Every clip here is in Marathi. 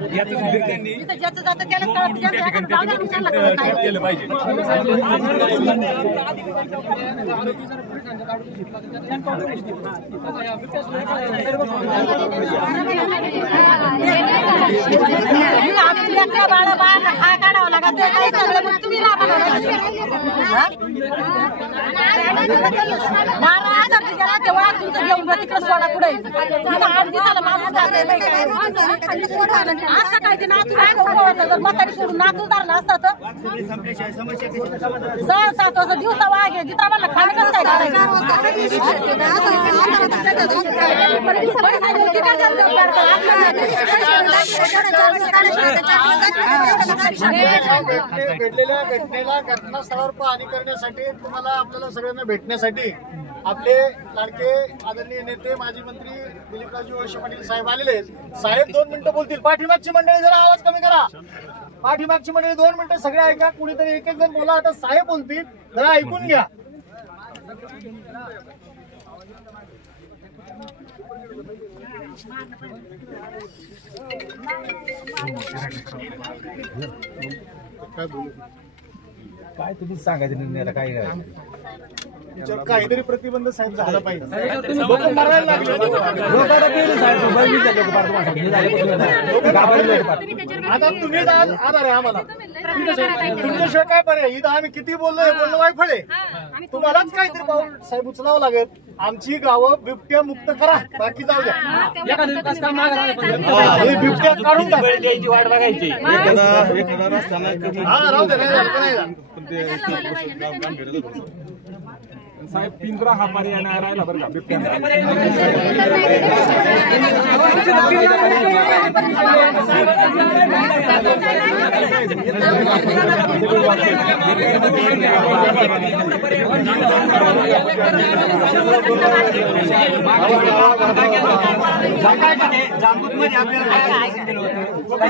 ज्याचं जातं त्याला केलं पाहिजे. बाळा बाळा खा काढावं लागत तुम्ही तुमचं घेऊन तिकडे सोडा पुढे 8 दिवसाला माणूस असं काय ते नातू जर म्हातारी सोडून नातू धरला असता तर 6-7 वाजता दिवसा वागे जिथं आम्हाला खाणं कसं काय घडलेल्या घटनेला घटनास्थळावर पाहणी करण्यासाठी तुम्हाला आपल्याला सगळ्यांना भेटण्यासाठी आपले लाडके आदरणीय नेते माजी मंत्री दिलीपरावजी वळसे पाटील साहेब आलेले आहेत. साहेब 2 मिनिटं बोलतील. पाठीमागची मंडळी जरा आवाज कमी करा. पाठीमागची मंडळी 2 मिनिटं सगळे ऐका. कुणीतरी एक जण बोला. आता साहेब बोलतील, जरा ऐकून घ्या. काय तुम्ही सांगायचं निर्णयाला काय काहीतरी प्रतिबंध साहेब झाला पाहिजे. आता तुम्हीच आधार आहे आम्हाला. तुमच्याशिवाय काय पर्याय. इथं आम्ही किती बोललोय वायफळ आहे. तुम्हालाच काहीतरी पाऊल साहेब उचलावं लागेल. आमची गावं बिबट्या मुक्त करा. बाकी जाऊ द्या. बिबट्या काढून द्यायची वाट बघायची. हा राहू द्या. साहेब पिंजरा हा पर्याय नाही राहिला बरं का.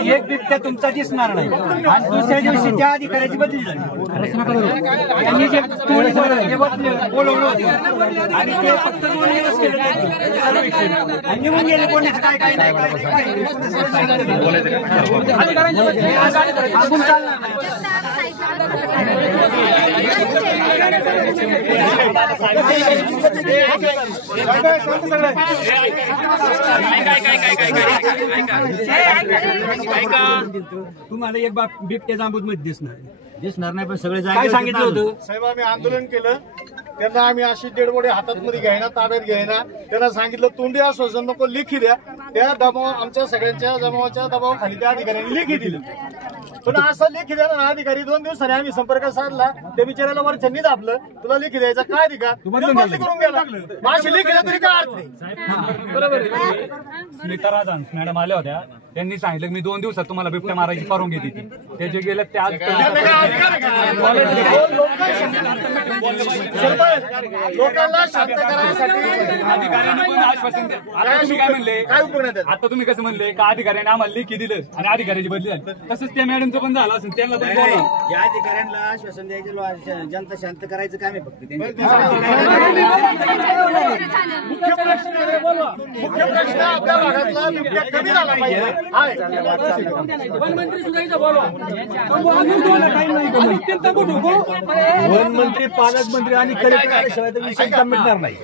एक बिबट्या तुमचा दिसणार नाही आणि दुसऱ्या दिवशी त्या अधिकाऱ्याची बदली झाली. त्यांनी जे बोलवलं होतं आणि ते फक्त 2 दिवस केले आणि निघून गेले. कोणीच काय काय नाही आपण चालणार नाही. तुम्हाला एक बिबट्या जांबूत मध्ये दिसणार नाही. पण सगळे काय सांगितलं होतं साहेब. आम्ही आंदोलन केलं. त्यांना आम्ही अशी डेडबोडे हातात मध्ये घ्यायना, ताब्यात घ्यायना. त्यांना सांगितलं तोंडी आश्वासन नको, लिखी द्या. त्या दबाव आमच्या सगळ्यांच्या जमावाच्या दबावाखाली त्या अधिकाऱ्यांनी लिखी दिली. पण असं लेखी द्या ना अधिकारी. 2 दिवसांनी आम्ही संपर्क साधला. त्या बिचाराला वरच्यांनी दाबलं. तुला लेखी द्यायचा काय अधिकार बदली करून गेला. अशी लेखी द्या तरी काय अर्थ नाही. बरोबर. स्मिता राजन मॅडम आल्या होत्या. त्यांनी सांगितलं की मी 2 दिवसात तुम्हाला बिबट्या मारायची परवानगी देते. ते जे गेले ते आज लोकांना शांत करण्यासाठी अधिकाऱ्यांनी पण आश्वासन द्या. आता तुम्ही काय म्हणले, आता तुम्ही कसं म्हणले का अधिकाऱ्यांनी आम्हाला लेखी दिलं आणि अधिकाऱ्याची बदली झाली, तसंच त्या मॅडमचं पण झालं असेल. त्यांना पण या अधिकाऱ्यांना आश्वासन द्यायचं, जनता शांत करायचं काम आहे फक्त. मुख्य प्रश्न आपल्या भागातला बिबट्या कमी झाला पाहिजे. वन मंत्री, पालकमंत्री आणि कलेक्टर आल्याशिवाय तर विषय मिळणार नाही.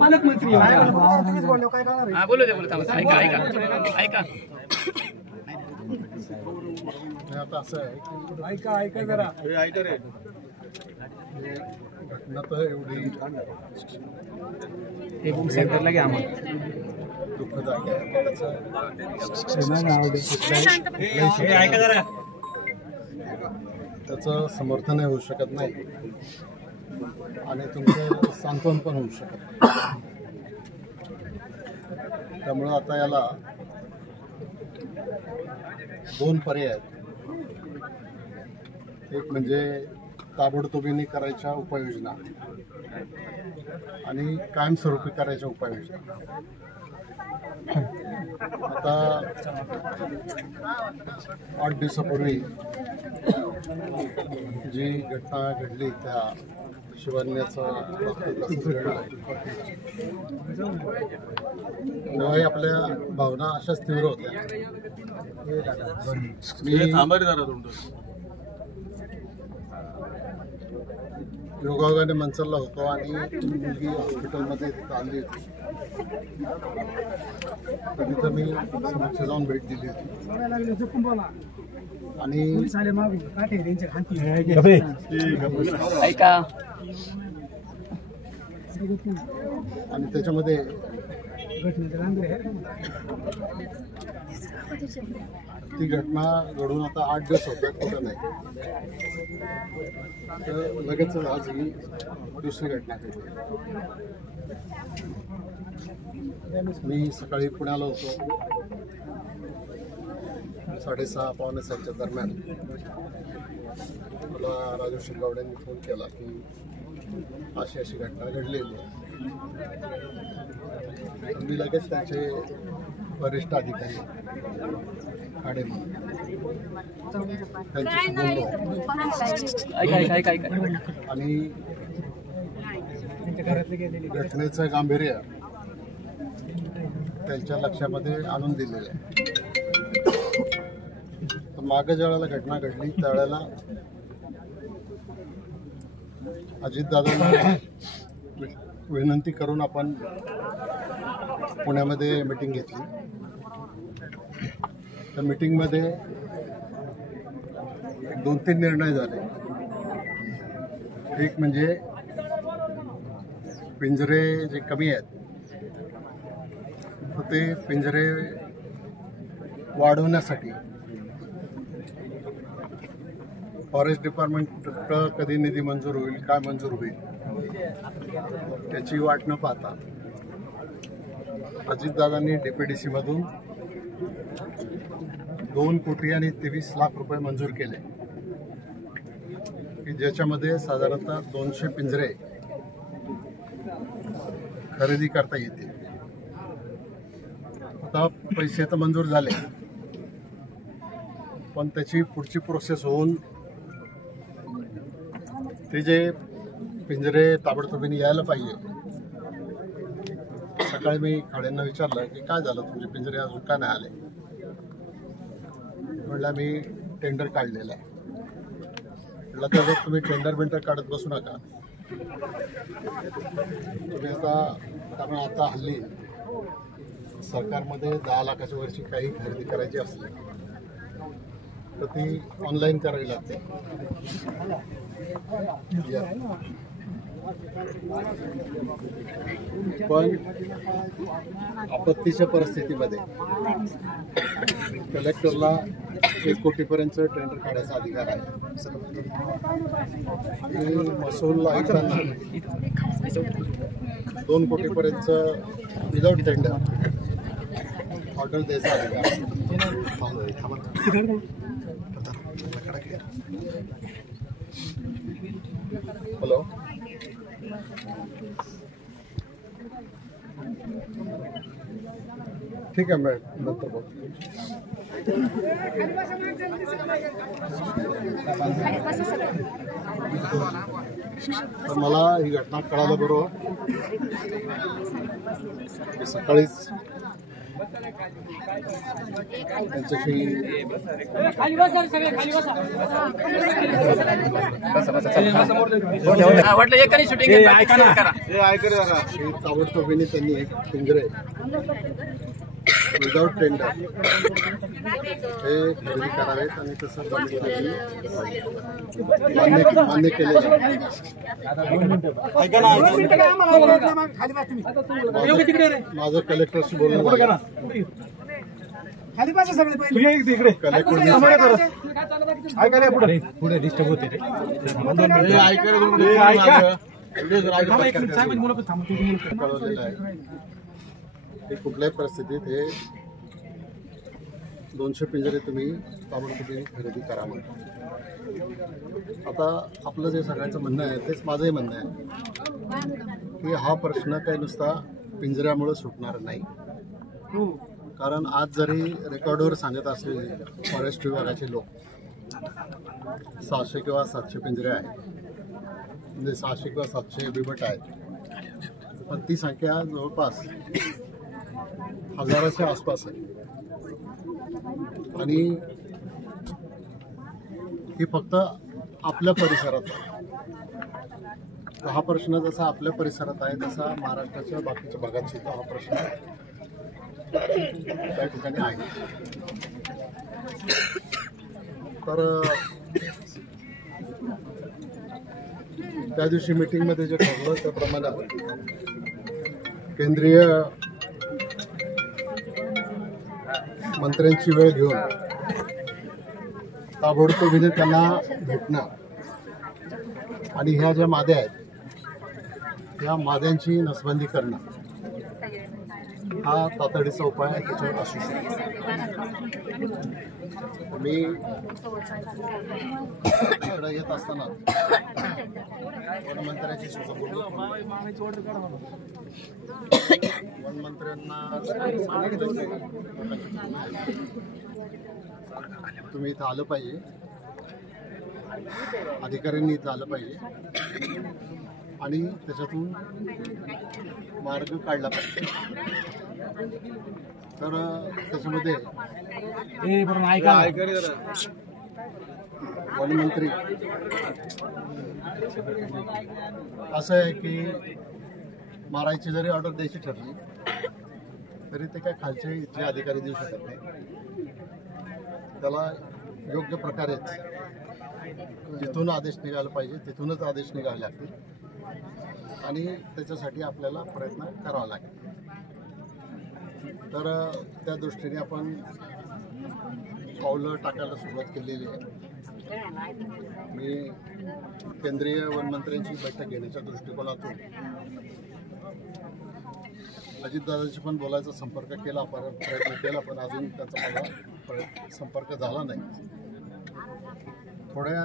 पालकमंत्री ऐका जरा ऐका रे. घटना तर एवढी सेंटरला घ्या आम्हाला दुःखद आहे. त्याचं समर्थन होऊ शकत नाही आणि तुमचं सांत्वन पण होऊ शकत नाही. त्यामुळं आता याला 2 पर्याय आहेत. एक म्हणजे ताबडतोबीने करायच्या उपाययोजना आणि कायमस्वरूपी करायच्या उपाययोजना. आता 8 दिवसापूर्वी जी घटना घडली त्या शिवन्याचा तेव्हाही आपल्या भावना अशाच तीव्र होत्या. मी थांबा जरा तुमचं योगायोगाने मनसरला होतो आणि मुलगी हॉस्पिटलमध्ये आली होती. तर तिथं मी समक्ष जाऊन भेट दिली होती आणि त्याच्यामध्ये ती घटना घडून आता 8 दिवस होतात कुठं नाही, तर लगेच आज ही दुसरी घटना घडली. मी सकाळी पुण्याला होतो, 6:30 पावणे 7च्या दरम्यान मला राजू शिरगावड्यांनी फोन केला की अशी अशी घटना घडलेली आहे. मी लगेच त्यांचे वरिष्ठ अधिकारी काढे त्यांच्याशी बोललो आणि घटनेचं गांभीर्य त्यांच्या लक्षामध्ये आणून दिलेलं आहे. तर मागे ज्या वेळेला घटना घडली त्यावेळेला अजितदादांना विनंती करून आपण पुण्यामध्ये मीटिंग घेतली. त्या मीटिंगमध्ये 2-3 निर्णय झाले. एक म्हणजे पिंजरे जे कमी आहेत तर ते पिंजरे वाढवण्यासाठी फॉरेस्ट डिपार्टमेंटकडं कधी निधी मंजूर होईल, काय मंजूर होईल त्याची वाट न पाहता अजितदादांनी DPDC मधून 2 कोटी आणि 23 लाख रुपये मंजूर केले की ज्याच्यामध्ये साधारणतः 200 पिंजरे खरेदी करता येतील. आता पैसे तर मंजूर झाले, पण त्याची पुढची प्रोसेस होऊन ते जे पिंजरे ताबडतोबीने यायला पाहिजे. सकाळी मी खाड्यांना विचारलं की काय झालं, तुमचे पिंजरे अजून का नाही आले. म्हटलं मी टेंडर काढलेलं आहे. म्हटलं तर तुम्ही टेंडर काढत बसू नका. तुम्ही कारण आता हल्ली सरकारमध्ये 10 लाखाच्या वरची काही खरेदी करायची असली तर ती ऑनलाईन करावी लागते. पण आपत्तीच्या परिस्थितीमध्ये कलेक्टरला 1 कोटीपर्यंत टेंडर काढायचा अधिकार आहे. महसूल आयुक्तांना 2 कोटीपर्यंत विदाउट टेंडर ऑर्डर द्यायचा अधिकार आहे. हॅलो, ठीक आहे मॅडम, नंतर बोलतो. तर मला ही घटना कळालं बरोबर सकाळीच त्यांच्याशी ताबडतोबीने त्यांनी एक पिंजरे विदाउट टेंडर हे खरेदी करावेत आणि तसं मान्य केले. माझं कलेक्टरशी बोलणं झालं. पुढे डिस्टर्ब होते कुठल्याही परिस्थितीत हे 200 पिंजरे तुम्ही ताबडतोबीने खरेदी करा म्हणतात. आता आपलं जे सगळ्यांचं म्हणणं आहे तेच माझंही म्हणणं आहे की हा प्रश्न काही नुसता पिंजऱ्यामुळे सुटणार नाही. कारण आज जरी रेकॉर्डवर सांगत असले फॉरेस्ट विभागाचे लोक 600 किंवा 700 पिंजरे आहेत, म्हणजे 600 किंवा 700 बिबट आहेत, पण ती संख्या जवळपास 1000च्या आसपास आहे. आणि ही फक्त आपल्या परिसरात आहे. हा प्रश्न जसा आपल्या परिसरात आहे तसा महाराष्ट्राच्या बाकीच्या भागात सुद्धा हा प्रश्न त्या ठिकाणी आहे. तर त्या दिवशी मीटिंगमध्ये जे ठरलं त्याप्रमाणे केंद्रीय मंत्र्यांची वेळ घेऊन ताबडतोबीने त्यांना भेटणं आणि ह्या ज्या माद्या आहेत या माद्यांची नसबंदी करणं हा तातडीचा उपाय आहे. त्याच्यावर असू शकतो. मी इकडे येत असताना वनमंत्र्यांची वनमंत्र्यांना तुम्ही इथं आलं पाहिजे, अधिकाऱ्यांनी इथं आलं पाहिजे आणि त्याच्यातून मार्ग काढला पाहिजे. तर त्याच्यामध्ये वनमंत्री असं आहे की मारायची जरी ऑर्डर द्यायची ठरली तरी ते काय खालचे जे अधिकारी देऊ शकत नाही. त्याला योग्य प्रकारेच जिथून आदेश निघाला पाहिजे तिथूनच आदेश निघावे लागतील आणि त्याच्यासाठी आपल्याला प्रयत्न करावा लागेल. तर त्या दृष्टीने आपण पावलं टाकायला सुरुवात केलेली आहे. मी केंद्रीय वनमंत्र्यांची बैठक घेण्याच्या दृष्टिकोनातून अजितदादांशी पण बोलायचा संपर्क केला, प्रयत्न केला, पण अजून त्याचा मला संपर्क झाला नाही. थोड्या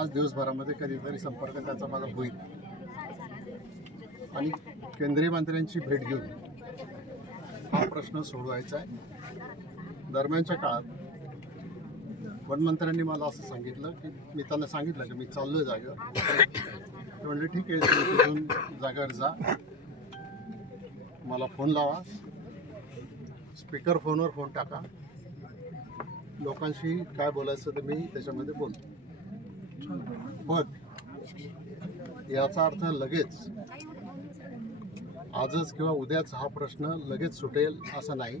आज दिवसभरामध्ये कधीतरी संपर्क त्याचा माझा होईल आणि केंद्रीय मंत्र्यांची भेट घेऊन हा प्रश्न सोडवायचा आहे. दरम्यानच्या काळात वनमंत्र्यांनी मला असं सांगितलं की मी त्यांना सांगितलं की मी चाललोय जागेवर. ते म्हणले ठीक आहे, तुम्ही तिथून जागेवर जा, मला फोन लावा, स्पीकर फोनवर फोन टाका, लोकांशी काय बोलायचं तर मी त्याच्यामध्ये बोलतो. पण याचा अर्थ लगेच आजच किंवा उद्याच हा प्रश्न लगेच सुटेल असं नाही.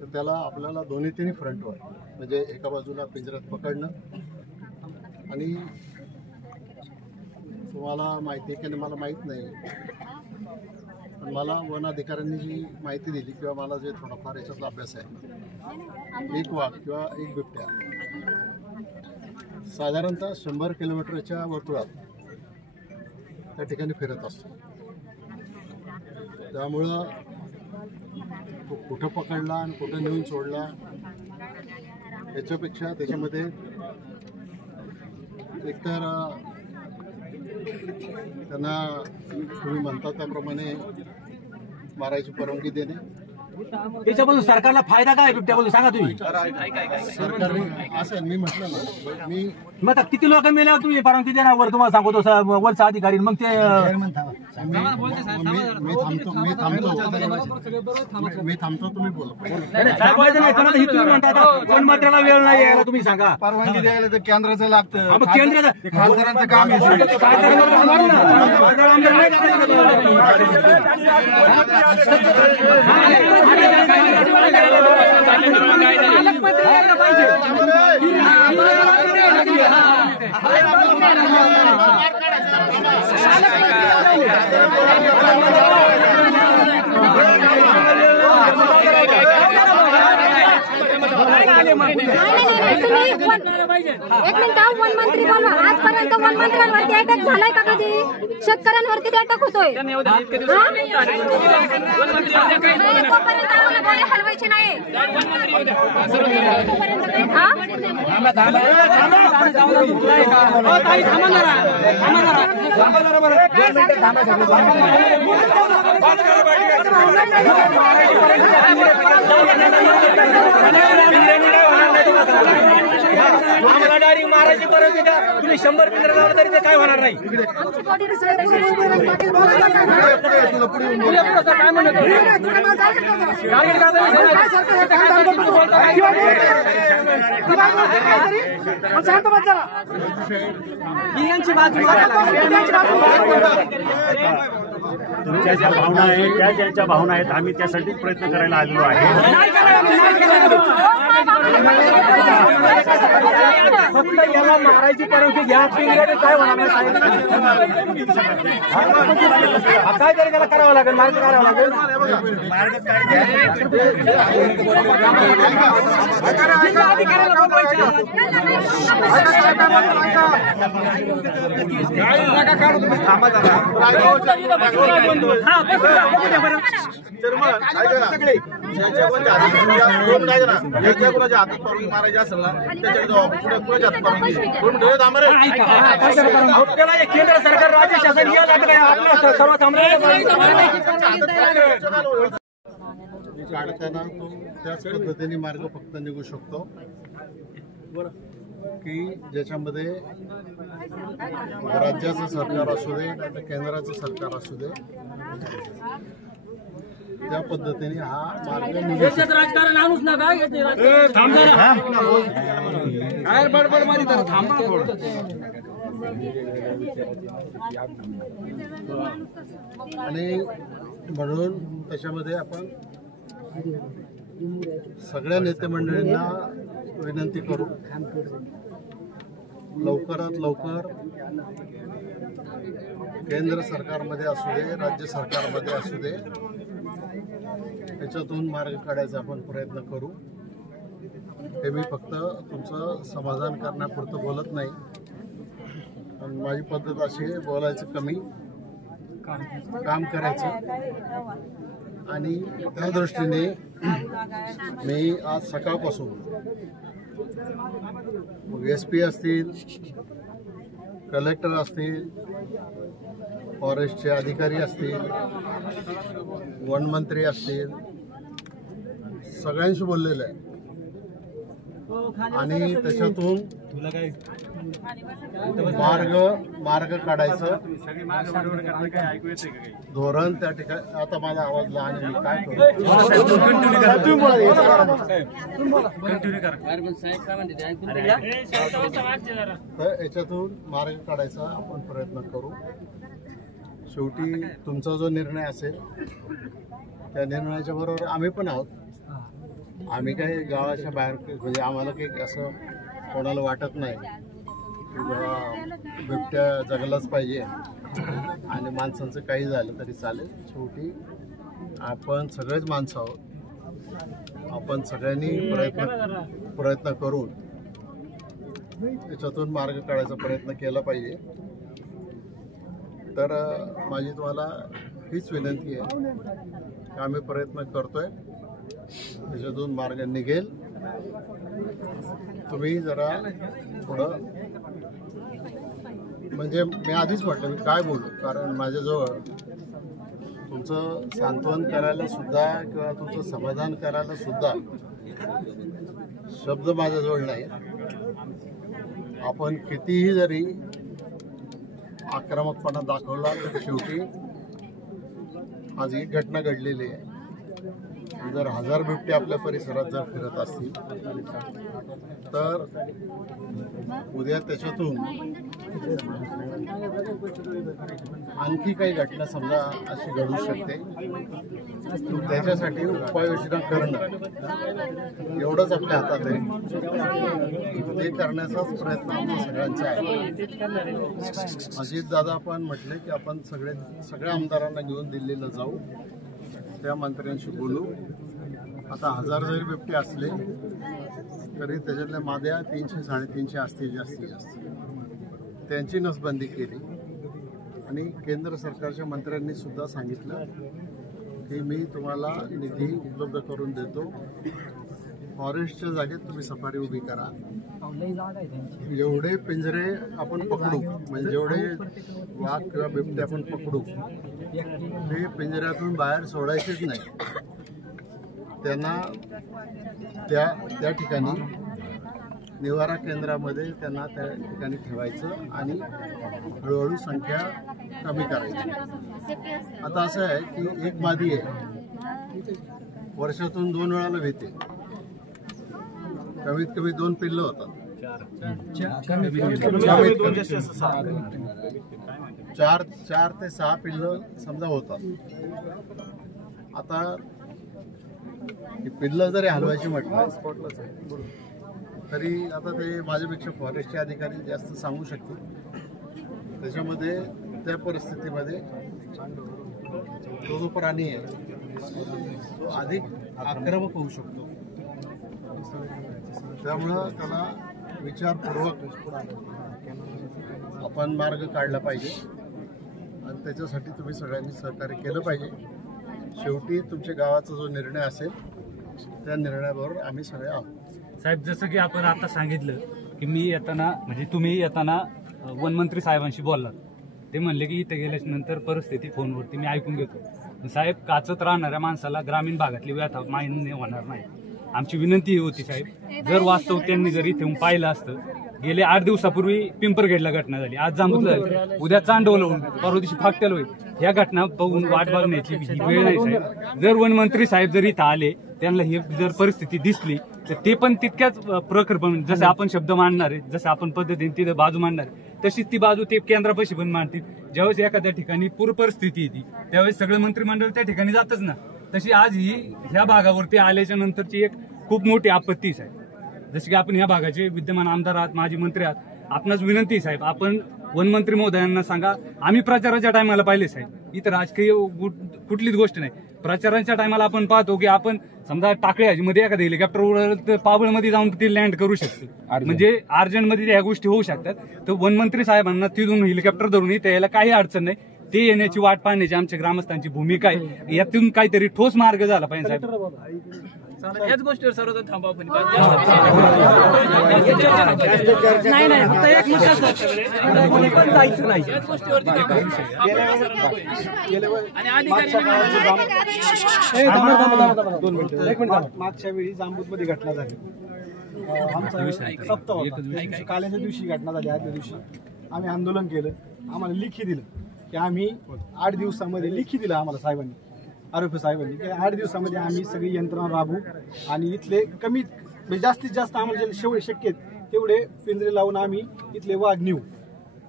तर त्याला आपल्याला दोन्ही तिन्ही फ्रंटवर म्हणजे एका बाजूला पिंजऱ्यात पकडणं आणि तुम्हाला माहिती आहे की नाही मला माहीत नाही, पण मला वन अधिकाऱ्यांनी जी माहिती दिली किंवा मला जे थोडाफार याच्यातला अभ्यास आहे, एक वाघ किंवा एक बिबट्या साधारणतः 100 किलोमीटरच्या वर्तुळात त्या ठिकाणी फिरत असतो. त्यामुळं कुठं पकडला आणि कुठं नेऊन सोडला याच्यापेक्षा त्याच्यामध्ये एकतर त्यांना तुम्ही म्हणता त्याप्रमाणे मारायची परवानगी देणे. त्याच्यापासून सरकारला फायदा काय बिबट्यापासून सांगा तुम्ही. सरकारने असं मी म्हटलं ना, मी मग किती लोक मेल्यावर तुम्ही परवानगी देणार? वर तुम्हाला सांगतो वरचा अधिकारी, मग ते मी थांबतो तुम्ही बोला. वनमंत्र्याला वेळ नाही यायला तुम्ही सांगा. परवानगी द्यायला तर केंद्राचं लागतं, केंद्राचं खासदारांचं काम आहे. एक मिनिट, वनमंत्री बोलवा. आजपर्यंत वनमंत्र्यांवरती अटॅक झालाय का कधी? शेतकऱ्यांवरती अटॅक होतोय. तोपर्यंत आम्हाला बोले हलवायचे नाही. आम्हाला डायरेक्ट मारायचं पिंजऱ्याची परवानगी द्या. तुम्ही 100 पिंजरा लावला तरी ते काय होणार नाही. आमची बॉडी डिसऑर्डर तुमच्या ज्या भावना आहेत त्या ज्यांच्या भावना आहेत आम्ही त्यासाठी प्रयत्न करायला आलेलो आहे. फक्त याला मारायची परवानगी घ्या. पिंजऱ्याने काय होणार नाही. काय तरी त्याला करावं लागेल. मार्ग करावं लागेल. हातात परवानगी मारायची असेल ना त्याच्या केंद्र सरकार राज्य शासन या लागलं सर्वसामान्य काढताना तो त्याच पद्धतीने मार्ग फक्त निघू शकतो की ज्याच्यामध्ये राज्याचं सरकार असू दे नाही केंद्राचं सरकार असू दे त्या पद्धतीने हा मार्ग निघू शकतो. राजकारण आणूच नका. आणि म्हणून त्याच्यामध्ये आपण सगळ्या नेते मंडळींना विनंती करू लवकरात लवकर केंद्र सरकारमध्ये असू दे राज्य सरकारमध्ये असू दे याच्यातून मार्ग काढायचा आपण प्रयत्न करू. हे मी फक्त तुमचं समाधान करण्यापुरतं बोलत नाही. पण माझी पद्धत अशी आहे बोलायचं कमी काम करायचं आणि त्या दृष्टीने मी आज सकाळपासून SP असतील कलेक्टर असतील फॉरेस्टचे अधिकारी असतील वनमंत्री असतील सगळ्यांशी बोललेलं आहे आणि त्याच्यातून मार्ग काढायचं धोरण त्या ठिकाणी. आता माझा आवाज लहान आहे मी काय तर याच्यातून मार्ग काढायचा आपण प्रयत्न करू. शेवटी तुमचा जो निर्णय असेल त्या निर्णयाच्या बरोबर आम्ही पण आहोत. आम्ही काही गावाच्या बाहेर म्हणजे आम्हाला काही असं कोणाला वाटत नाही की बिबट्या जगलाच पाहिजे आणि माणसांचं काही झालं तरी चालेल. शेवटी आपण सगळेच माणसं आहोत. आपण सगळ्यांनी प्रयत्न करून त्याच्यातून मार्ग काढायचा प्रयत्न केला पाहिजे. तर माझी तुम्हाला हीच विनंती आहे की आम्ही प्रयत्न करतोय त्याच्यातून मार्ग निघेल. तुम्ही जरा थोडं म्हणजे मी आधीच म्हटलं मी काय बोलू कारण माझ्याजवळ तुमचं सांत्वन करायला सुद्धा किंवा तुमचं समाधान करायला सुद्धा शब्द माझ्याजवळ नाही. आपण कितीही जरी आक्रमकपणा दाखवला तर शेवटी आज ही घटना घडलेली आहे. जर 1000 बिबटे आपल्या परिसरात जर फिरत असतील तर उद्या त्याच्यातून आणखी काही घटना समजा अशी घडू शकते. त्याच्यासाठी उपाययोजना करणं एवढंच आपल्या हातात आहे. ते करण्याचाच प्रयत्न आमचा सगळ्यांचा आहे. अजितदादा पण म्हटले की आपण सगळ्या आमदारांना घेऊन दिल्लीला जाऊ त्या मंत्र्यांशी बोलू. आता 1000 जरी बिबटे असले तरी त्याच्यातल्या माद्या 300-350 असतील जास्तीत जास्त. त्यांची नसबंदी केली आणि केंद्र सरकारच्या मंत्र्यांनी सुद्धा सांगितलं की मी तुम्हाला निधी उपलब्ध करून देतो. फॉरेस्टच्या जागेत तुम्ही सफारी उभी करा. एवढे पिंजरे आपण पकडू म्हणजे जेवढे वाघ किंवा बिबटे आपण पकडू ते पिंजऱ्यातून बाहेर सोडायचेच नाही. त्यांना त्या ठिकाणी निवारा केंद्रामध्ये त्यांना त्या ठिकाणी ठेवायचं आणि हळूहळू संख्या कमी करायची. आता असं आहे की एक मादी आहे, वर्षातून 2 वेळाला भेटते, कमीत कमी 2 पिल्लं होतात. 4 ते 6 पिल्लं समजा होतात. आता पिल्लं जरी हलवायची म्हटलं तरी आता ते माझ्यापेक्षा फॉरेस्टचे अधिकारी जास्त सांगू शकतील. त्याच्यामध्ये त्या परिस्थितीमध्ये जो प्राणी आहे तो अधिक आक्रमक होऊ शकतो. त्यामुळं त्याला विचारपूर्वक आपण मार्ग काढला पाहिजे आणि त्याच्यासाठी तुम्ही सगळ्यांनी सहकार्य केलं पाहिजे. शेवटी तुमच्या गावाचा जो निर्णय असेल त्या निर्णयाबरोबर आम्ही सगळे आहोत. साहेब, जसं की आपण आता सांगितलं की मी येताना म्हणजे तुम्ही येताना वनमंत्री साहेबांशी बोललात, ते म्हणले की इथे गेल्याच्या नंतर परिस्थिती फोनवरती मी ऐकून घेतो. साहेब, काचत राहणाऱ्या माणसाला ग्रामीण भागातली व्यथा मान्य होणार नाही. आमची विनंती ही होती साहेब, जर वास्तव त्यांनी जर इथे पाहिलं असतं, गेले 8 दिवसापूर्वी पिंपरखेडला घटना झाली, आज जांबूतला झाली, उद्या चांडवलं होऊन परवा दिवशी फाकट्याला होईल. ह्या घटना बघून वाट बघण्याची वेळ नाही साहेब. जर वनमंत्री साहेब जर इथं आले, त्यांना ही जर परिस्थिती दिसली तर ते पण तितक्याच प्रखरपणे जसं आपण शब्द मांडणार आहे, जसं आपण पद्धतीने तिथे बाजू मांडणार आहे, तशीच ती बाजू ते केंद्रापाशी पण मांडतील. ज्यावेळेस एखाद्या ठिकाणी पूर परिस्थिती येते त्यावेळेस सगळं मंत्रिमंडळ त्या ठिकाणी जातच ना. तशी आज ही ह्या भागावरती आल्याच्या नंतरची एक खूप मोठी आपत्ती आहे. जसे की आपण ह्या भागाचे विद्यमान आमदार आहात, माजी मंत्री आहात, आपणास विनंती साहेब, आपण वनमंत्री महोदयांना सांगा. आम्ही प्रचाराच्या टायमाला पाहिले साहेब, इथं राजकीय कुठलीच गोष्ट नाही. प्रचाराच्या टायमाला आपण पाहतो की आपण समजा टाकळ्यामध्ये एखादं हेलिकॉप्टर उडवलं तर पाबळमध्ये जाऊन ते लँड करू शकतो, म्हणजे अर्जंटमध्ये ह्या गोष्टी होऊ शकतात. तर वनमंत्री साहेबांना तिथून हेलिकॉप्टर धरून इथे यायला काही अडचण नाही. ते येण्याची वाट पाहण्याची आमच्या ग्रामस्थांची भूमिका आहे. यातून काहीतरी ठोस मार्ग झाला पाहिजे साहेब. याच गोष्टीवर सर्वजण थांबा. आपण मागच्या वेळी जांबूतमध्ये घटना झाली, आमचा सप्ताह होता, काल्याच्या दिवशी घटना झाली. आदल्या दिवशी आम्ही आंदोलन केलं, आम्हाला लिखी दिलं की आम्ही 8 दिवसामध्ये लिखी दिलं आम्हाला साहेबांनी, आरोग्य साहेबांनी, की 8 दिवसामध्ये आम्ही सगळी यंत्रणा राबवू आणि इथले कमीत म्हणजे जास्तीत जास्त आम्हाला जेवढे शक्य आहेत तेवढे पिंजरे लावून आम्ही इथले वाघ नेऊ.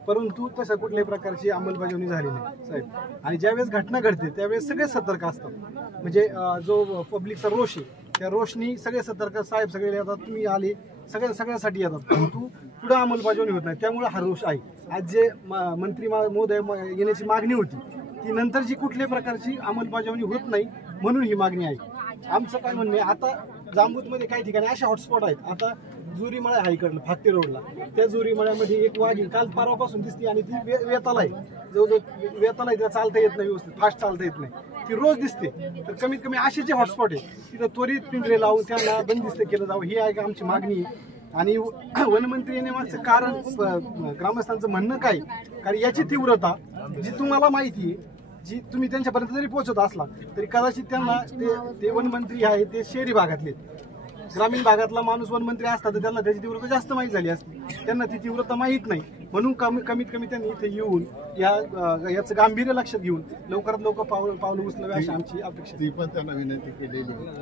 परंतु तशा कुठल्याही प्रकारची अंमलबजावणी झाली नाही साहेब. आणि ज्यावेळेस घटना घडते त्यावेळेस सगळे सतर्क असतात, म्हणजे जो पब्लिकचा रोष आहे त्या रोषनी सगळे सतर्क साहेब सगळे येतात, तुम्ही आले सगळ्यासाठी येतात, परंतु पुढे अंमलबजावणी होत नाही. त्यामुळे हा रोष आहे. आज जे मंत्री महोदय येण्याची मागणी होती ती नंतर जी कुठल्याही प्रकारची अंमलबजावणी होत नाही म्हणून ही मागणी आहे. आमचं काय म्हणणे, आता जांबूतमध्ये काही ठिकाणी असे हॉटस्पॉट आहेत. आता जुरीमळा आहे इकडलं फाकटे रोडला, त्या जुरीमळ्यामध्ये एक वाघीण काल परवापासून दिसते आणि ती वेताला आहे, जवळजवळ वेताला आहे, तिला चालता येत नाही, व्यवस्थित फास्ट चालता येत नाही, ती रोज दिसते. तर कमीत कमी असे जे हॉटस्पॉट आहे तिथं त्वरित पिंजरे लावून त्यांना बंदिस्त केलं जावं, ही आहे आमची मागणी आहे. आणि वनमंत्री येण्यामागचं कारण ग्रामस्थांचं म्हणणं काय, कारण याची तीव्रता जी तुम्हाला माहिती आहे, जी तुम्ही त्यांच्यापर्यंत जरी पोहोचत असला तरी कदाचित त्यांना ते वनमंत्री आहे ते शहरी भागातले, ग्रामीण भागातला माणूस वनमंत्री असतात तर त्यांना त्याची तीव्रता जास्त माहीत झाली असते, त्यांना ती तीव्रता माहीत नाही. म्हणून कमीत कमी त्यांनी इथे येऊन याचं गांभीर्य लक्षात घेऊन लवकरात लवकर पावलं उचलावे अशी आमची अपेक्षा. ती पण त्यांना विनंती केलेली होती,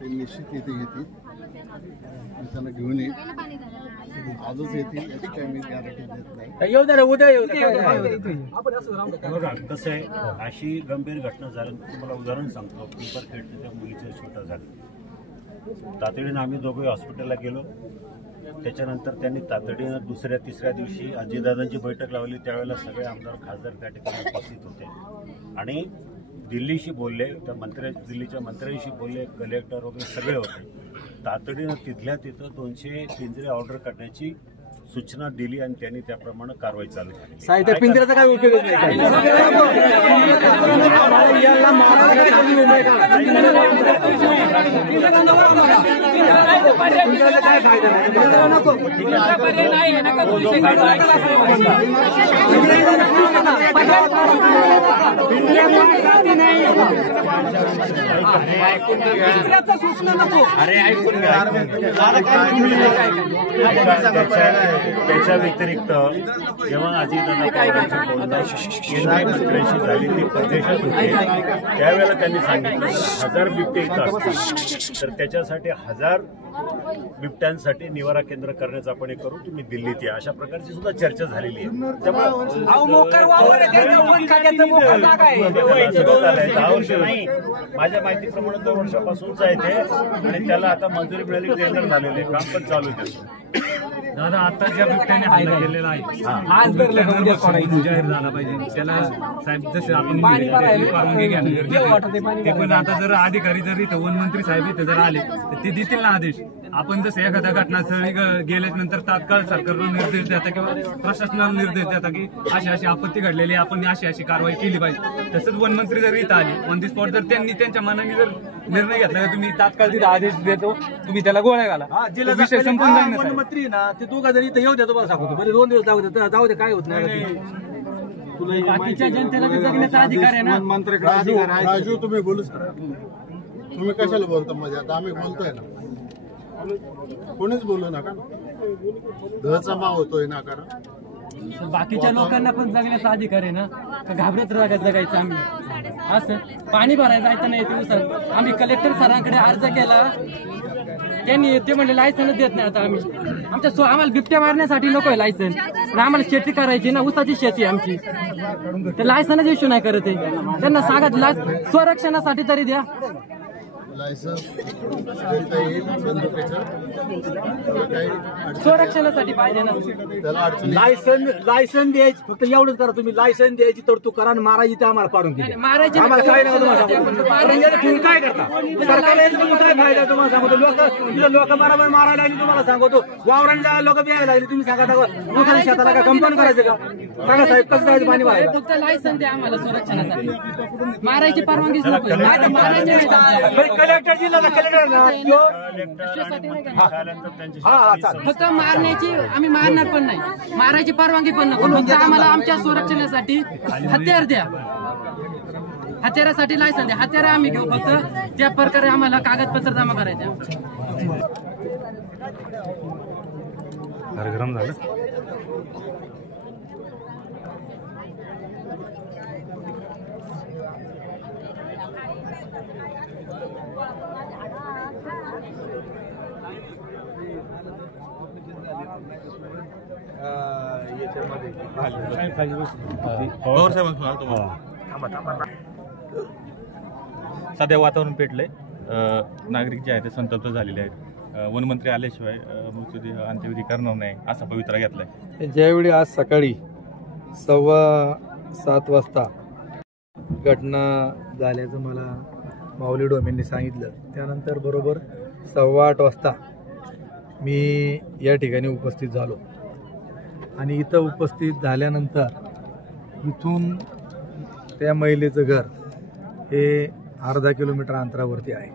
ते निश्चित इथे येतील, त्यांना घेऊन येईल, आजच येतील याची काही मी गॅरंटी देत नाही. बघा कसं आहे, अशी गंभीर घटना झाली. तुम्हाला उदाहरण सांगतो, पिंपरखेडच्या त्या मुलीचं शूटर झालं, तातडीनं आम्ही दोघे हॉस्पिटलला गेलो. त्याच्यानंतर त्यांनी तातडीनं 2-3 दिवशी अजितदादांची बैठक लावली. त्यावेळेला सगळे आमदार खासदार त्या ठिकाणी उपस्थित होते आणि दिल्लीशी बोलले, त्या दिल्लीच्या मंत्र्यांशी बोलले, कलेक्टर वगैरे सगळे होते. तातडीनं तिथल्या तिथं 200 पिंजरे ऑर्डर करण्याची सूचना दिली आणि त्यांनी त्याप्रमाणे कारवाई चालू केली. साहित्य पिंजऱ्याचा काय उपयोग नाही. तुमच्याकडे काय फायदा नाही दुसरा नको त्याच्या व्यतिरिक्त जेव्हा अजितदादांची झाली ती परदेशात होते त्यावेळेला त्यांनी सांगितलं 1000 बिबटे इथं असतील तर त्याच्यासाठी 1000 बिबट्यांसाठी निवारा केंद्र करण्याचं आपण हे करू, तुम्ही दिल्लीत या, अशा प्रकारची सुद्धा चर्चा झालेली आहे. त्यामुळे 10 वर्ष नाही, माझ्या माहितीप्रमाणे 2 वर्षापासूनच आहे ते आणि त्याला आता मंजुरी मिळाली, टेंडर झालेले, काम पण चालू आहे. दादा आता ज्या बिबट्याने हल्ला केलेला आहे आज जाहीर झाला पाहिजे त्याला साहेब जसे आपण परवानगी घ्यायला ते पण आता जर अधिकारी जर इथं वनमंत्री साहेब इथं जर आले तर ते देतील ना आदेश. आपण जसं एखाद्या घटनास्थळी गेल्याच्या नंतर तात्काळ सरकारला निर्देश देता किंवा प्रशासनाला निर्देश देता की अशी अशी आपत्ती घडलेली आपण अशी अशी कारवाई केली पाहिजे. तसंच वनमंत्री जर इथं आले ऑन दी स्पॉट जर त्यांनी त्यांच्या मनाने जर निर्णय घेतला तर तुम्ही तात्काळ तिथं आदेश देतो, तुम्ही त्याला गोळ्या घाला, विषय संपून जाईल ना. वनमंत्री ना ते दोघा जरी इथं येऊ द्या तुम्हाला सांगतो, बरे 2 दिवस जाऊ दे काय होत नाही. बाकीच्या जनतेला जगण्याचा अधिकार आहे ना. मंत्र्याकडे राजू तुम्ही बोलू सर, तुम्ही कशाला बोलता मध्ये, आता आम्ही बोलतोय ना, कोणीच बोलू नका, दहचा माव होतोय ना. कारण बाकीच्या लोकांना पण जगण्याचा अधिकार आहे ना, घाबरत जगायचं आम्ही. असं पाणी भरायचं आहे तर नाही दिवसात आम्ही कलेक्टर सरांकडे अर्ज केला, त्यांनी ते म्हणले लायसन्स देत नाही. आता आम्ही आम्हाला बिबट्या मारण्यासाठी नको आहे लायसन्स, आम्हाला शेती करायची ना, ऊसाची शेती आमची, ते लायसन्स इश्यू नाही करत आहे. त्यांना सांगा स्वरक्षणासाठी तरी द्या लायसन्स देता येईल बंदुकीचं, स्वरक्षणासाठी पाहिजे ना. त्याला अडचण लायसन द्यायची, फक्त एवढंच करा तुम्ही, लायसन द्यायची तरतूद करा आणि मारायची ते आम्हाला पाडून दिली. मारायचे आम्हाला काय नाही तुम्हाला सांगतो, काय करता सरकारला काय फायदा तुम्हाला सांगतो. लोक मारायला लागली तुम्हाला सांगतो, वावराने जायला लोक बियायला लागली, तुम्ही सांगा उसाच्या शेताला का कंपाऊंड करायचं का? सांगा साहेब कसं जायचं पाणी व्हायला. फक्त लायसन द्या आम्हाला स्वरक्षणासाठी, मारायची परवानगीच नको. मारायचे कलेक्टर जिल्हा कलेक्टर ना फक्त मारण्याची, आम्ही मारणार पण नाही, मारायची परवानगी पण नको. फक्त आम्हाला आमच्या संरक्षणासाठी हत्यार द्या, हत्यारासाठी लायसन द्या, हत्यार आम्ही घेऊ, फक्त त्या प्रकारे आम्हाला कागदपत्र जमा करायचे. गरम झालं. सध्या वातावरण पेटलंय, नागरिक जे आहेत ते संतप्त झालेले आहेत. वनमंत्री आल्याशिवाय मृत्यूदेह अंत्यविधी करणार नाही असा पवित्रा घेतलाय. ज्यावेळी आज सकाळी 7:15 वाजता घटना झाल्याचं मला माऊली डोमेंनी सांगितलं, त्यानंतर बरोबर 8:15 वाजता मी या ठिकाणी उपस्थित झालो आणि इथं उपस्थित झाल्यानंतर इथून त्या महिलेचं घर हे अर्धा किलोमीटर अंतरावरती आहे.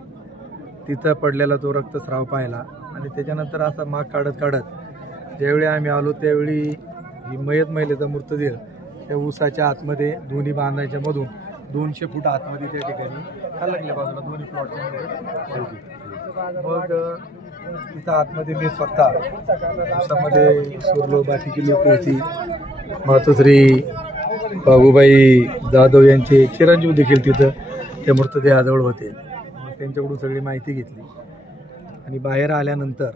तिथं पडलेला तो रक्तस्राव पाहिला आणि त्याच्यानंतर असा माग काढत काढत ज्यावेळी आम्ही आलो त्यावेळी ही महिलेचा मृतदेह त्या ऊसाच्या आतमध्ये दोन्ही बांधायच्या मधून 200 फूट आतमध्ये त्या ठिकाणी खालगल्या बाजूला दोन्ही प्लॉटच्या मध्ये. मग तिथं आतमध्ये मी स्वतः ऊसामध्ये शिरलो, बाकीची लोक होती, मातोश्री बाबूबाई जाधव यांचे चिरंजीव देखील तिथं त्या मृतदेहाजवळ होते. मग त्यांच्याकडून सगळी माहिती घेतली आणि बाहेर आल्यानंतर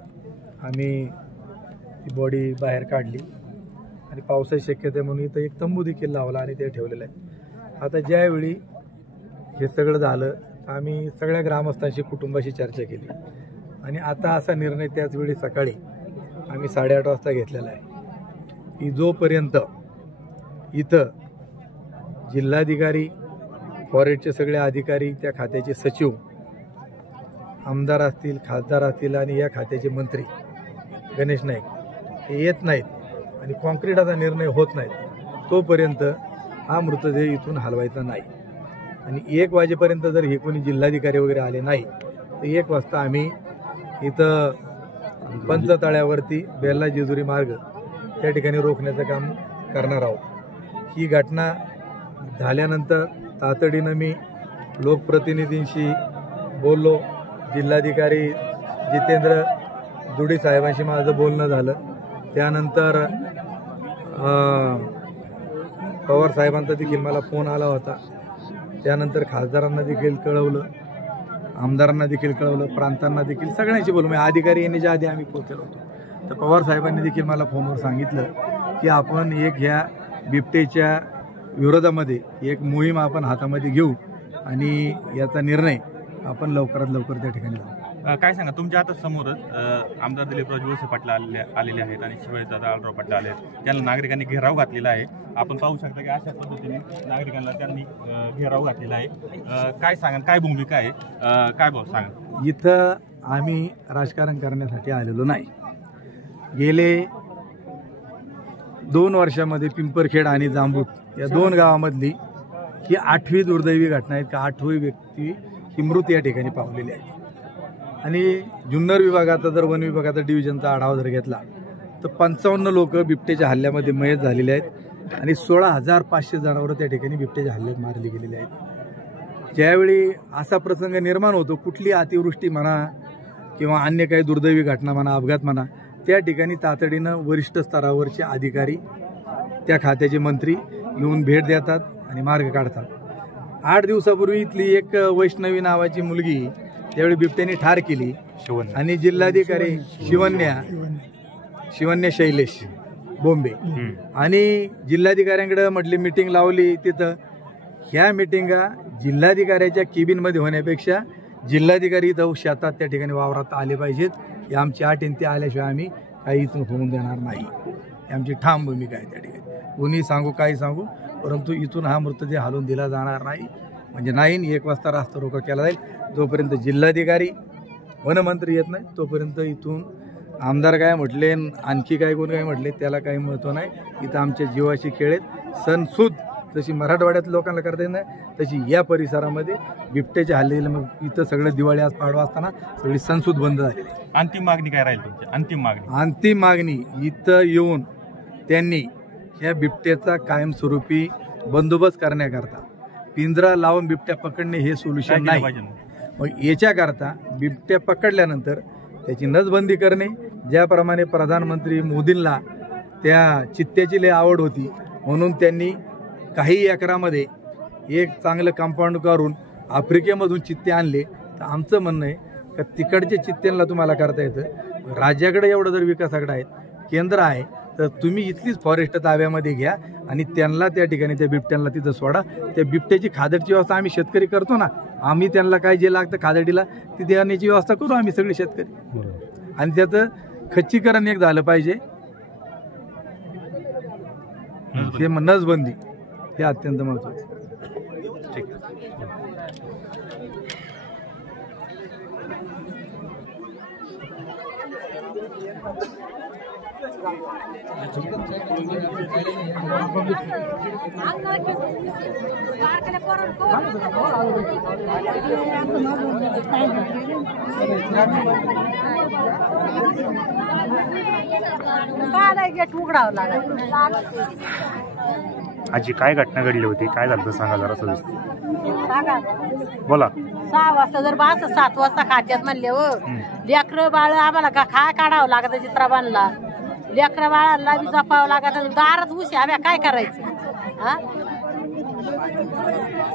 आम्ही ती बॉडी बाहेर काढली आणि पावसाची शक्यता म्हणून इथं एक तंबू देखील लावला आणि ते ठेवलेलं आहे. आता ज्यावेळी हे सगळं झालं आम्ही सगळ्या ग्रामस्थांशी कुटुंबाशी चर्चा केली आणि आता असा निर्णय त्याच वेळी सकाळी आम्ही 8:30 वाजता घेतलेला आहे की जोपर्यंत इथं जिल्हाधिकारी, फॉरेस्टचे सगळे अधिकारी, त्या खात्याचे सचिव, आमदार असतील, खासदार असतील आणि या खात्याचे मंत्री गणेश नाईक हे येत नाहीत आणि कॉन्क्रीटाचा निर्णय होत नाही तोपर्यंत हा मृतदेह इथून हलवायचा नाही. आणि 1 वाजेपर्यंत जर हे कोणी जिल्हाधिकारी वगैरे आले नाही तर 1 वाजता आम्ही इथं पंचतळ्यावरती बेल्ला जेजुरी मार्ग त्या ठिकाणी रोखण्याचं काम करणार आहोत। ही घटना झाल्यानंतर तातडीनं मी लोकप्रतिनिधींशी बोललो। जिल्हाधिकारी जितेंद्र दुडी साहेबांशी माझं बोलणं झालं। त्यानंतर पवार साहेबांचा देखील मला फोन आला होता। त्यानंतर खासदारांना देखील कळवलं, आमदारांना देखील कळवलं, प्रांतांना देखील सगळ्यांशी बोललो। मी अधिकारी येण्याच्या आधी आम्ही पोहोचलो होतो। तर पवार साहेबांनी देखील मला फोनवर सांगितलं की आपण एक ह्या बिबटेच्या विरोधामध्ये एक मोहीम आपण हातामध्ये घेऊ आणि याचा निर्णय आपण लवकरात लवकर त्या ठिकाणी लावू। काय सांगा, तुमच्या आता समोरच आमदार दिलीपराव वळसे पाटील आलेले आहेत आणि शिवाजीदादा आढळराव पाटील आले आहेत। त्यांना नागरिकांनी घेराव घातलेला आहे। आपण पाहू शकता की अशा पद्धतीने नागरिकांना त्यांनी घेराव घातलेला आहे। काय सांगा, काय भूमिका आहे, काय भाऊ सांगा? इथं आम्ही राजकारण करण्यासाठी आलेलो नाही। गेले 2 वर्षामध्ये पिंपरखेड आणि जांबूट या 2 गावामधली ही 8वी दुर्दैवी घटना आहे का 8वी व्यक्ती ही मृत या ठिकाणी पावलेली आहे। आणि जुन्नर विभागाचा जर वन विभागाचा डिव्हिजनचा आढावा जर घेतला तर 55 लोक बिबटेच्या हल्ल्यामध्ये मयत झालेले आहेत आणि 16,500 जनावरं त्या ठिकाणी बिबटेच्या हल्ल्यात मारली गेलेली आहेत। ज्यावेळी असा प्रसंग निर्माण होतो, कुठली अतिवृष्टी म्हणा किंवा अन्य काही दुर्दैवी घटना म्हणा, अपघात म्हणा, त्या ठिकाणी तातडीनं वरिष्ठ स्तरावरचे अधिकारी, त्या खात्याचे मंत्री येऊन भेट देतात आणि मार्ग काढतात। 8 दिवसापूर्वी इथली एक वैष्णवी नावाची मुलगी त्यावेळी बिबट्याने ठार केली आणि जिल्हाधिकारी शिवन्या शैलेश बोंबे आणि जिल्हाधिकाऱ्यांकडे म्हटली मीटिंग लावली। तिथं ह्या मीटिंगा जिल्हाधिकाऱ्याच्या केबिनमध्ये होण्यापेक्षा जिल्हाधिकारी इथं शेतात त्या ठिकाणी वावरात आले पाहिजेत। ही आमची अट आहे, ते आल्याशिवाय आम्ही काही इथून होऊन देणार नाही। ही आमची ठाम भूमिका आहे। त्या ठिकाणी कोणी सांगू काही सांगू, परंतु इथून हा मृतदेह हलवून दिला जाणार नाही। म्हणजे 1 वाजता रास्ता रोका केला जाईल। जोपर्यंत जिल्हाधिकारी वनमंत्री येत नाही तोपर्यंत इथून आमदार काय म्हटले, आणखी काय कोण काय म्हटले, त्याला काही महत्त्व नाही। इथं आमच्या जीवाशी खेळेत सणसूद जशी मराठवाड्यात लोकांना करता येत नाही तशी या परिसरामध्ये बिबट्याच्या हल्ल्याला मग इथं सगळं दिवाळी आज पाडवा असताना सगळी सणसूद बंद झालेली आहे। अंतिम मागणी काय राहील तुमची? अंतिम मागणी इथं येऊन त्यांनी या बिबट्याचा कायमस्वरूपी बंदोबस्त करण्याकरता पिंजरा लावून बिबट्या पकडणे हे सोल्युशन नाही। मग याच्याकरता बिबट्या पकडल्यानंतर त्याची नसबंदी करणे, ज्याप्रमाणे प्रधानमंत्री मोदींना त्या चित्त्याची लय आवड होती म्हणून त्यांनी काही एकरामध्ये एक चांगलं कंपाऊंड करून आफ्रिकेमधून चित्ते आणले। तर आमचं म्हणणं आहे का तिकडच्या चित्त्यांना तुम्हाला करता येतं, राज्याकडे एवढं जर विकासाकडे आहेत, केंद्र आहे, तर तुम्ही इथलीच फॉरेस्ट ताब्यामध्ये घ्या आणि त्यांना त्या ठिकाणी त्या बिबट्यांना तिथं सोडा। त्या बिबट्याची खादडची व्यवस्था आम्ही शेतकरी करतो ना, आम्ही त्यांना काय जे लागतं खादडीला ती देण्याची व्यवस्था करू आम्ही सगळे शेतकरी। आणि त्याचं खच्चीकरण एक झालं पाहिजे, ते नसबंदी हे अत्यंत महत्त्वाचं। ठीक आजी, काय घटना घडली होती, काय झालं सांगा जरा सांगा बोला। 6 वाजता जर 7 वाजता खात्यात म्हणले हो, लेकरं बाळ आम्हाला काय काढावं लागत चित्राबांना, लेकरं बाळाला बी जपावं लागत, दारात उशी आम्ही काय करायचं? हा,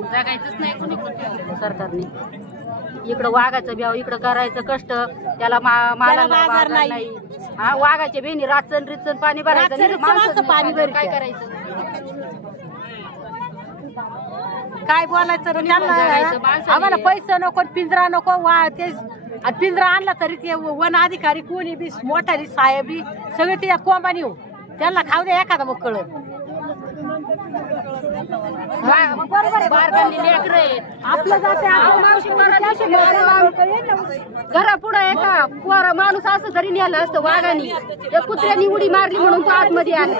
जगायचंच नाही कोणी सरकारने। इकडं वाघाचं ब्याव इकडं करायचं कष्ट, त्याला मालाला बाजार नाही। हा, वाघाच्या बेनी राचन रिचन पाणी भरायचं, माणसाचं पाणी भर काय करायचं? काय बोलायचं? आम्हाला पैसे नको, पिंजरा नको, पिंजरा आणला तरी ते वन अधिकारी कोणी बी मोठाली साहेब सगळे ते कोंबानी हो, त्यांना खाऊ द्या एखादा मग कळत। घरा पुढे एका पोरा माणूस असं तरी नेलं असतं वाघानी, त्या कुत्र्यानी उडी मारली म्हणून तो आतमध्ये आला,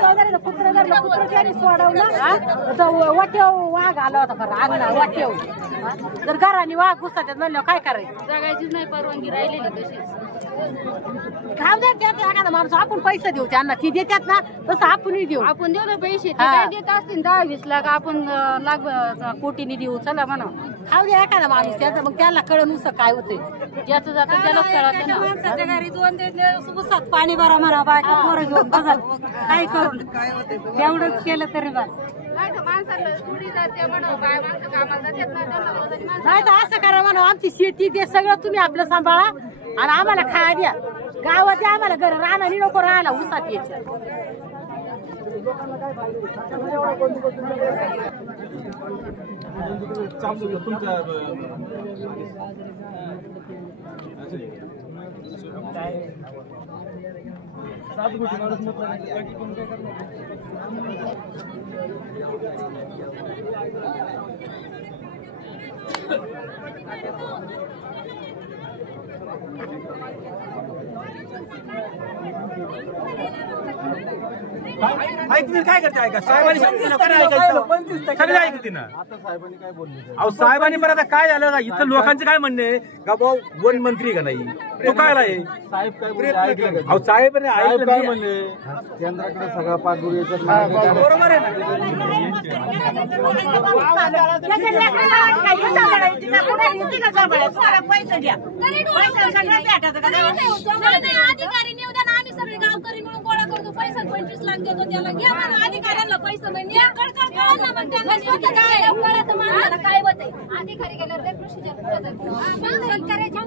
सोडवलं वाट्याव वाघ आला होता बरं अंगणा वाट्याव। जर घराने वाघ घुसतात म्हणलं काय करायचं? जगायचीच नाही परवानगी राहिलेली तशीच। खाऊ द्या त्यात एखादा माणूस आपण पैसे देऊ त्यांना ती देतात ना तसं आपणही देऊ. आपण देऊ ना पैसे ते काय देत असतील 10-20 लाख आपण लाख कोटीने देऊ चला म्हणा. खाऊ द्या एखादा माणूस त्याचं मग त्याला कळण उसं काय होतंय ज्याचं जातं त्यालाच कळत ना. माणसाच्या घरी 2 उसात पाणी भरा म्हणा बायका पोरं घेऊन बघा काय करून तेवढंच केलं तरी बस. नाही तर असं करा म्हणा आमची शेती ते सगळं तुम्ही आपलं सांभाळा आणि आम्हाला खाया द्या. गावात आम्हाला घर राहणार नको राहायला उसात यायचं. ऐकतील काय करते ऐका साहेबांनी सगळे ऐकते ना. अहो साहेबांनी बरं आता काय झालं ना इथं लोकांचं काय म्हणणं आहे का भाऊ वन मंत्री का नाही तो काय आहे साहेब काय बोलले? अहो साहेबांनी साहेब काय ऐकलं म्हणले केंद्राकडे सगळा पाठपुरावा बरोबर आहे ना. पैसे द्या अधिकारी निवडून आम्ही सगळे गावकरी मिळून गोळा करतो पैसा 25 लाख देतो त्याला घ्या म्हणा अधिकाऱ्यांना पैसे नाही कळत माणसाला काय होते अधिकारी गेल्यावर ते प्रोसिजर शेतकऱ्याची